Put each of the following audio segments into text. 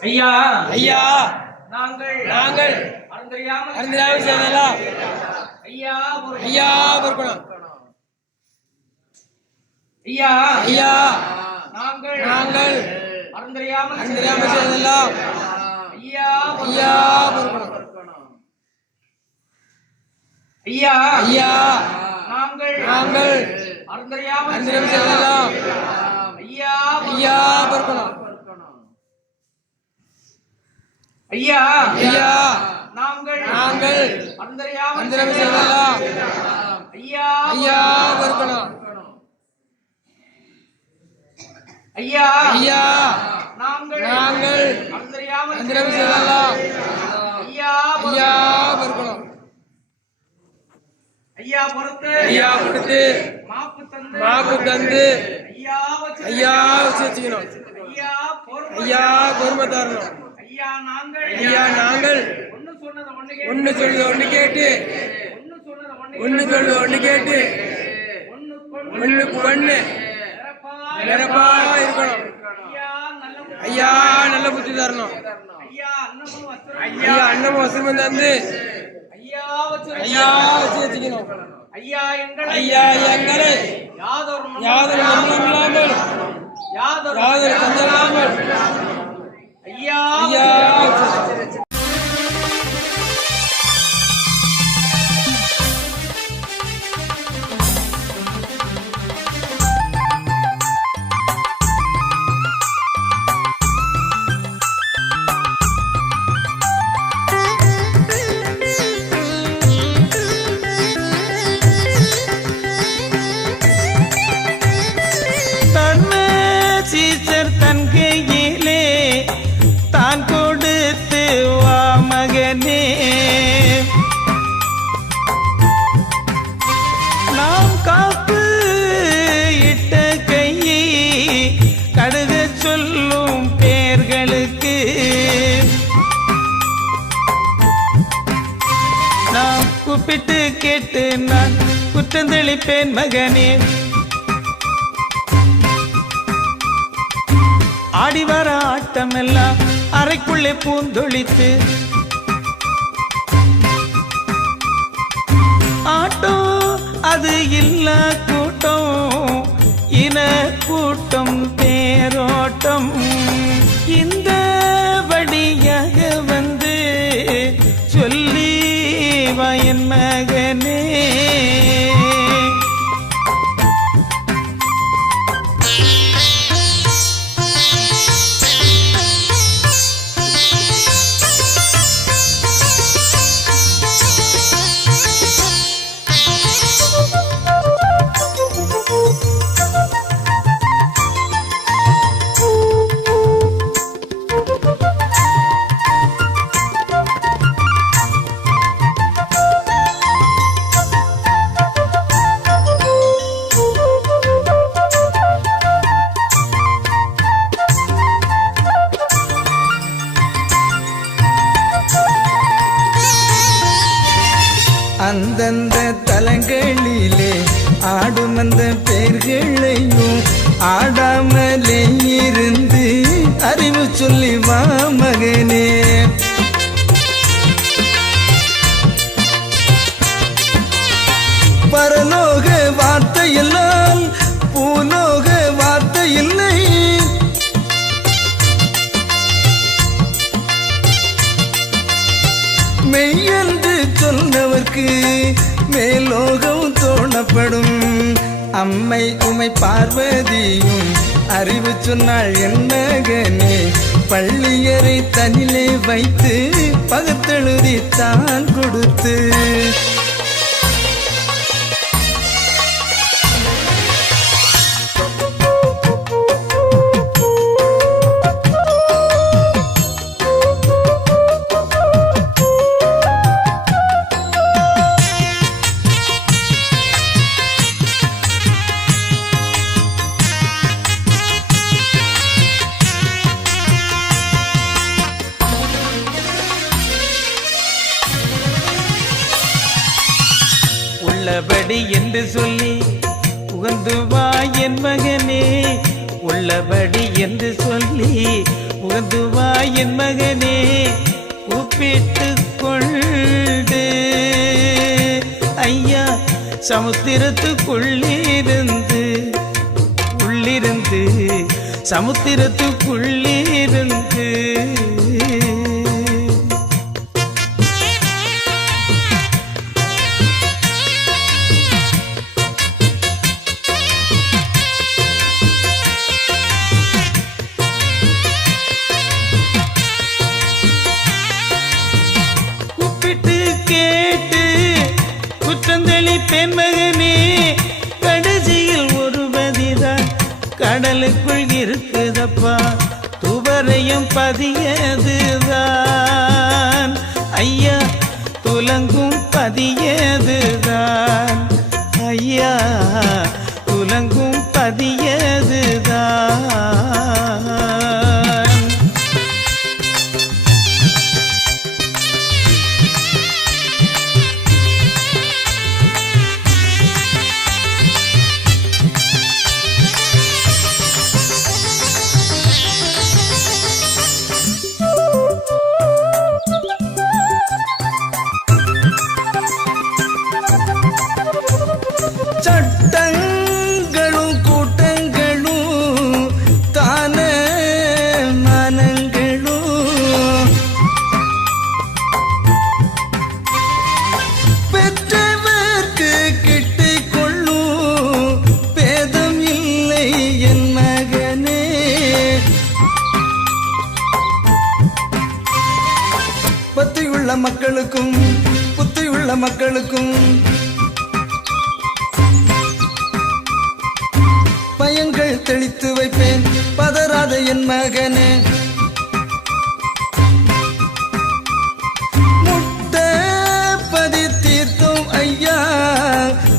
ஐயா. ஐயா. நாங்கள் நாங்கள் அறிந்தறியாமல் அறிந்தாமல் செய்ததெல்லாம் ஐயா ஐயா பொறுக்கணும் ஐயா. ஐயா. நாங்கள் நாங்கள் அறிந்தறியாமல் அறிந்தாமல் செய்ததெல்லாம் ஐயா ஐயா பொறுக்கணும் ஐயா. ஐயா. நாங்கள் நாங்கள் அறிந்தறியாமல் அறிந்தாமல் செய்ததெல்லாம் ஐயா ஐயா பொறுக்கணும் ஐயா ஐயா நாங்கள் நாங்கள் அறிந்தாமல் செய்ததெல்லாம் ஐயா ஐயா பொறுக்கணும் ஐயா ஐயா நாங்கள் நாங்கள் அறிந்தாமல் செய்ததெல்லாம் ஐயா ஐயா பொறுக்கணும் ஐயா பொறுத்து. ஐயா கொடுத்து மாப்பு தந்து. மாப்பு தந்து. ஐயா ஐயா வச்சு வச்சுக்கணும். ஐயா பொறுமை தரணும். ஐயா நாங்கள் ஒண்ணு சொன்னதை ஒண்ணு கேட்டு ஒன்று சொல்லுது ஒன்று கேட்டு. சொன்னதை ஒண்ணு நிரப்பா இருக்கணும். ஐயா நல்ல புத்தி. தரணும். ஐயா அண்ணன் வசனம் தந்து ஐயா வச்சு வச்சுக்கணும். ஐயா எங்களை யாதொரு யாதொரு இல்லாமல் யாதொரு யாதொரு கேட்டு நான் குற்றந்தளிப்பேன் மகனே. ஆடி வர ஆட்டமெல்லாம் அறைக்குள்ளே பூந்தொழித்து ஆட்டம் அது இல்ல கூட்டம் இன கூட்டம் தேரோட்டம் இந்த வயன் மகனே அந்தந்த தலங்களிலே ஆடும் அந்த பெயர்களையும் ஆடாமலே இருந்து அறிவு சொல்லி வா மகனே. மெய் என்று சொன்னவர்க்கு மேலோகம் தோணப்படும். அம்மை உமை பார்வதியும் அறிவு சொன்னாள் என்னகனே பள்ளியரை தனிலே வைத்து பகத்தெழுதி தான் கொடுத்து. சமுத்திரத்துக்குள்ளிருந்து உள்ளிருந்து சமுத்திரத்துக்குள்ளிருந்து பெண் மகனே கடைசியில் ஒரு பதிதான் கடலுக்குள் இருக்குதப்பா துவரையும் பதியதுதான். ஐயா துலங்கும் பதியதுதான். ஐயா துலங்கும் பதியதுதான். மக்களுக்கும் பயங்கள் தெளித்து வைப்பேன். பதறாத என் மகனே. முட்டை பதி தீர்த்தம் ஐயா.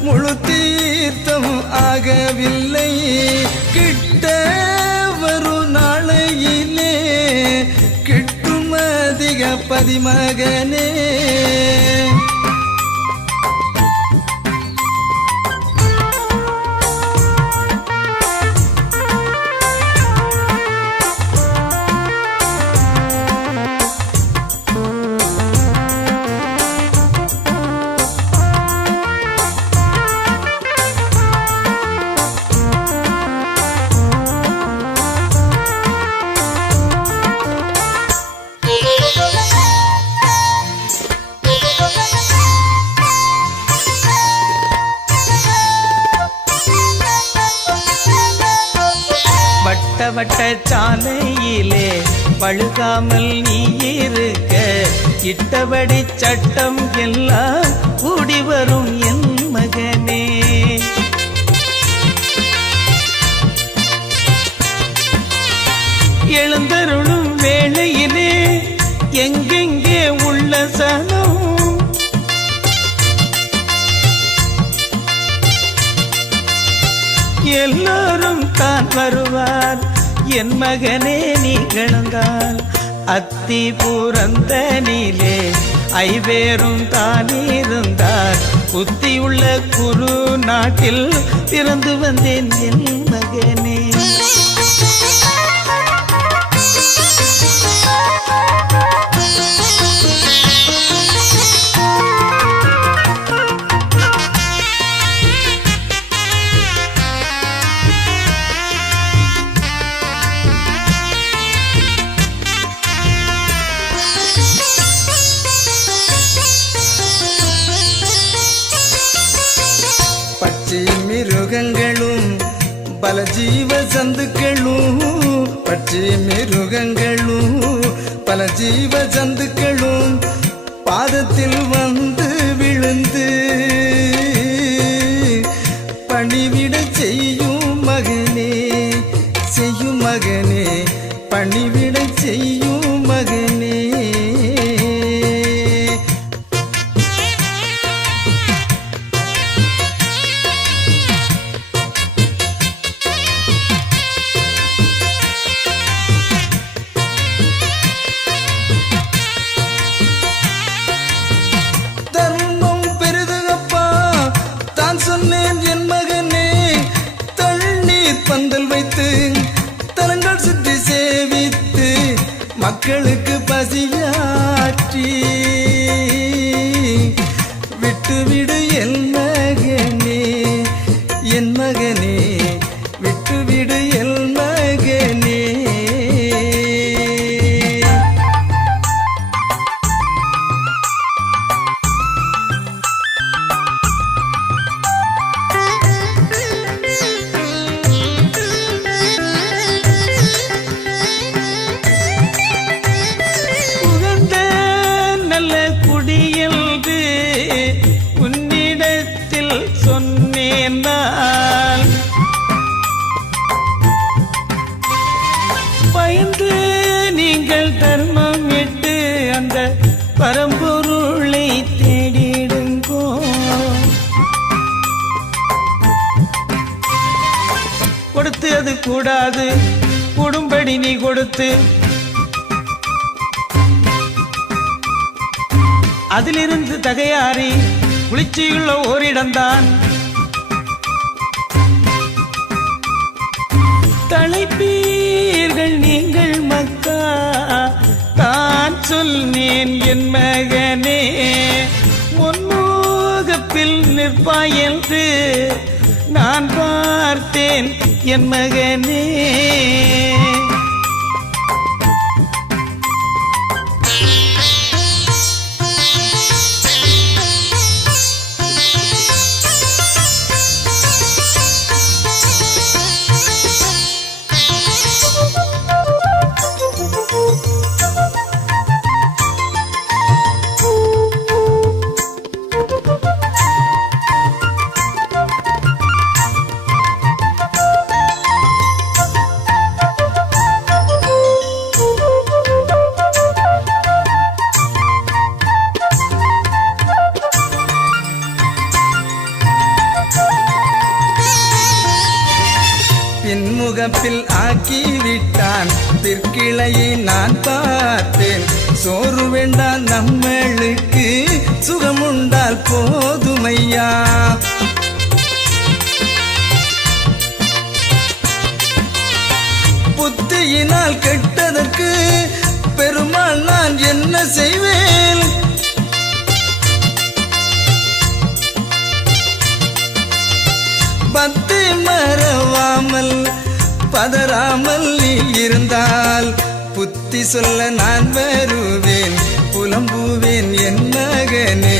முழு தீர்த்தம் ஆகவில்லை. கிட்ட வரும் நாளையிலே கிட்டும் அதிக பதிமகனே. அழுகாமல் நீ இருக்க. இட்டபடி சட்டம் எல்லாம் கூடி வரும் என் மகனே. எழுந்தருளும் வேளையிலே எங்கெங்கே உள்ள சனம்? எல்லோரும் தான் வருவார். என் மகனே நீ கிளந்தால் அத்தி பூரந்த நீலே ஐவேரும் தானிருந்தார் புத்தியுள்ள குரு நாட்டில் பிறந்து வந்தேன் என் மகனே. பல ஜீவ ஜந்துக்களும் பற்றி மிருகங்களும் பல ஜீவ ஜந்துக்களும் பாதத்தில் வந்து விழுந்து பயந்து நீங்கள் தர்மம் எட்டு அந்த பரம்பொருளை தேடிடுங்கோ. கொடுத்து அது கூடாது கொடும்படி நீ கொடுத்து. அதிலிருந்து தகையாறி குளிர்ச்சியுள்ள ஓரிடம்தான் தலைப்பீர்கள் நீங்கள் மக்கா. தான் சொன்னேன் என் மகனே முன்முகப்பில் நிற்பாய் என்று நான் பார்த்தேன் என் மகனே. சோறு வேண்டாம் நம்மளுக்கு சுகமுண்டால் போதுமையா? புத்தியினால் கெட்டதற்கு பெருமாள் நான் என்ன செய்வேன்? பத்து மறவாமல் பதறாமல் நீ இருந்தால் புத்தி சொல்ல நான் வருவேன். புலம்புவேன் என் மகனே.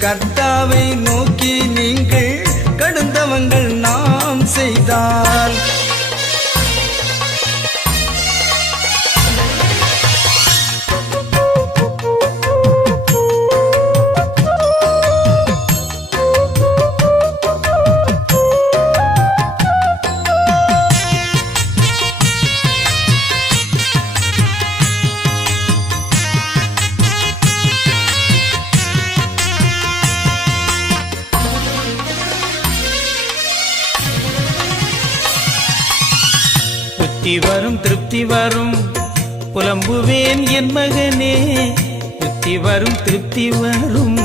கர்த்தாவை புத்தி வரும் திருப்தி வரும். புலம்புவேன் என் மகனே புத்தி வரும் திருப்தி வரும்.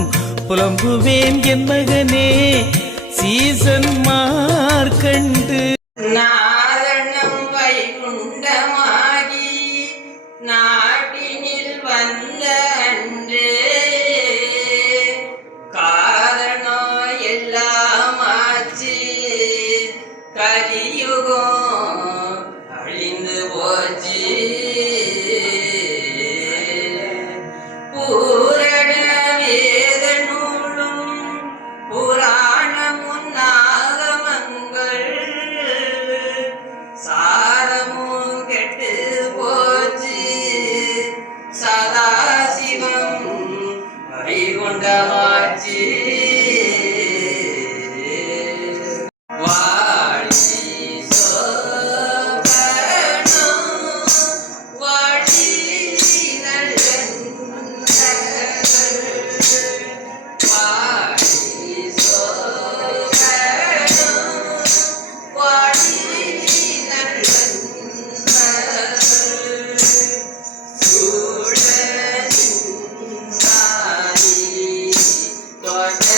புலம்புவேன் என் மகனே சீசன் மார்கண்டு Kundamati. like